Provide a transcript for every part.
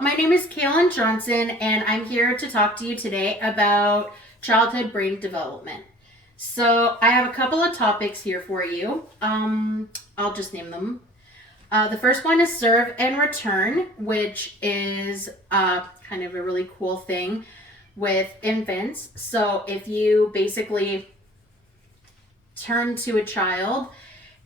my name is Kaylin Johnson, and I'm here to talk to you today about childhood brain development. So, I have a couple of topics here for you. I'll just name them. The first one is serve and return, which is kind of a really cool thing with infants. So, if you basically turn to a child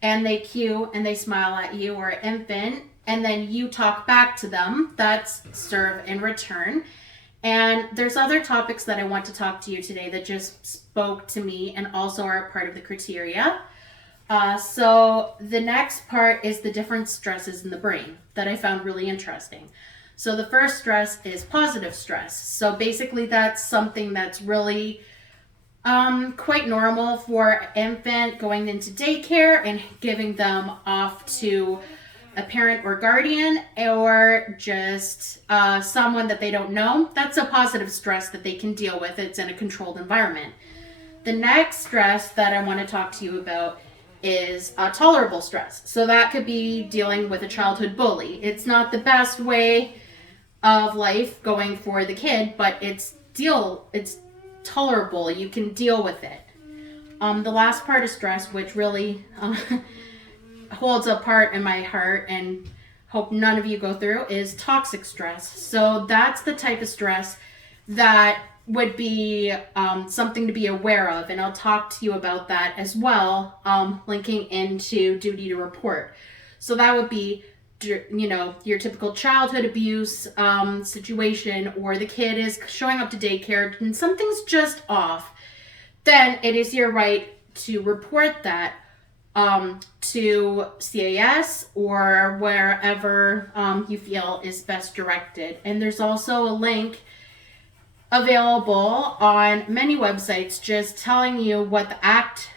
and they cue and they smile at you, or an infant, and then you talk back to them, that's serve and return. And there's other topics that I want to talk to you today that just spoke to me and also are part of the criteria. So the next part is the different stresses in the brain that I found really interesting. So the first stress is positive stress. So basically that's something that's really quite normal for an infant going into daycare and giving them off to a parent or guardian, or just someone that they don't know. That's a positive stress that they can deal with. It's in a controlled environment. The next stress that I want to talk to you about is tolerable stress. So that could be dealing with a childhood bully. It's not the best way of life going for the kid, but it's tolerable. You can deal with it. The last part of stress, which really holds a part in my heart and hope none of you go through, is toxic stress. So that's the type of stress that would be something to be aware of, and I'll talk to you about that as well, linking into duty to report. So that would be, your typical childhood abuse situation, or the kid is showing up to daycare and something's just off. Then it is your right to report that to CAS or wherever you feel is best directed. And there's also a link available on many websites just telling you what the act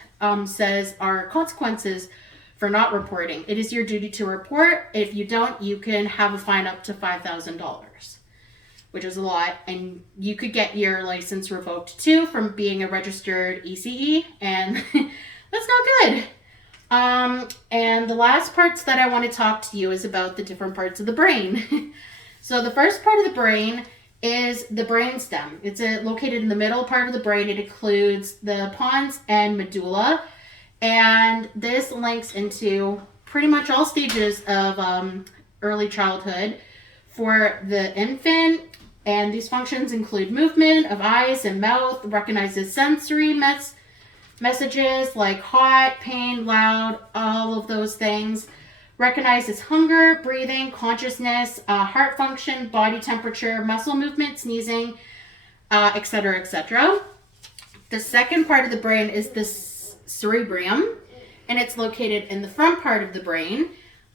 says are consequences for not reporting. It is your duty to report. If you don't, you can have a fine up to $5,000, which is a lot, and you could get your license revoked too from being a registered ECE, and that's not good. And the last parts that I want to talk to you is about the different parts of the brain. So the first part of the brain is the brainstem. It's located in the middle part of the brain. It includes the pons and medulla, and this links into pretty much all stages of early childhood for the infant. And these functions include movement of eyes and mouth, recognizes sensory messages like hot, pain, loud, all of those things. Recognizes hunger, breathing, consciousness, heart function, body temperature, muscle movement, sneezing, etc., etc. The second part of the brain is the cerebrum, and it's located in the front part of the brain,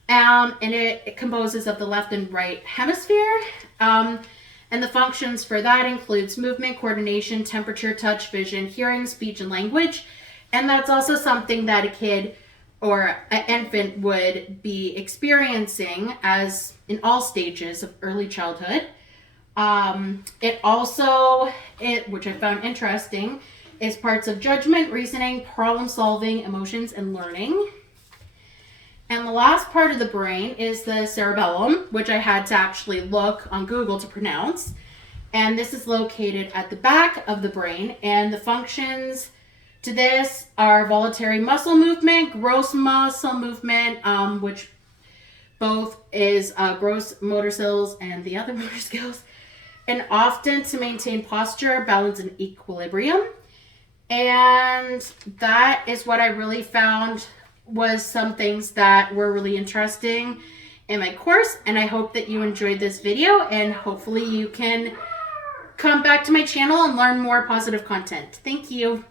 and it composes of the left and right hemisphere. And the functions for that includes movement, coordination, temperature, touch, vision, hearing, speech, and language. And that's also something that a kid or an infant would be experiencing as in all stages of early childhood. It also, which I found interesting, is parts of judgment, reasoning, problem solving, emotions, and learning. And the last part of the brain is the cerebellum, which I had to actually look on Google to pronounce. And this is located at the back of the brain. And the functions to this are voluntary muscle movement, gross muscle movement, which both is gross motor skills and the other motor skills, and often to maintain posture, balance, and equilibrium. And that is what I really found was some things that were really interesting in my course, and I hope that you enjoyed this video, and hopefully you can come back to my channel and learn more positive content. Thank you.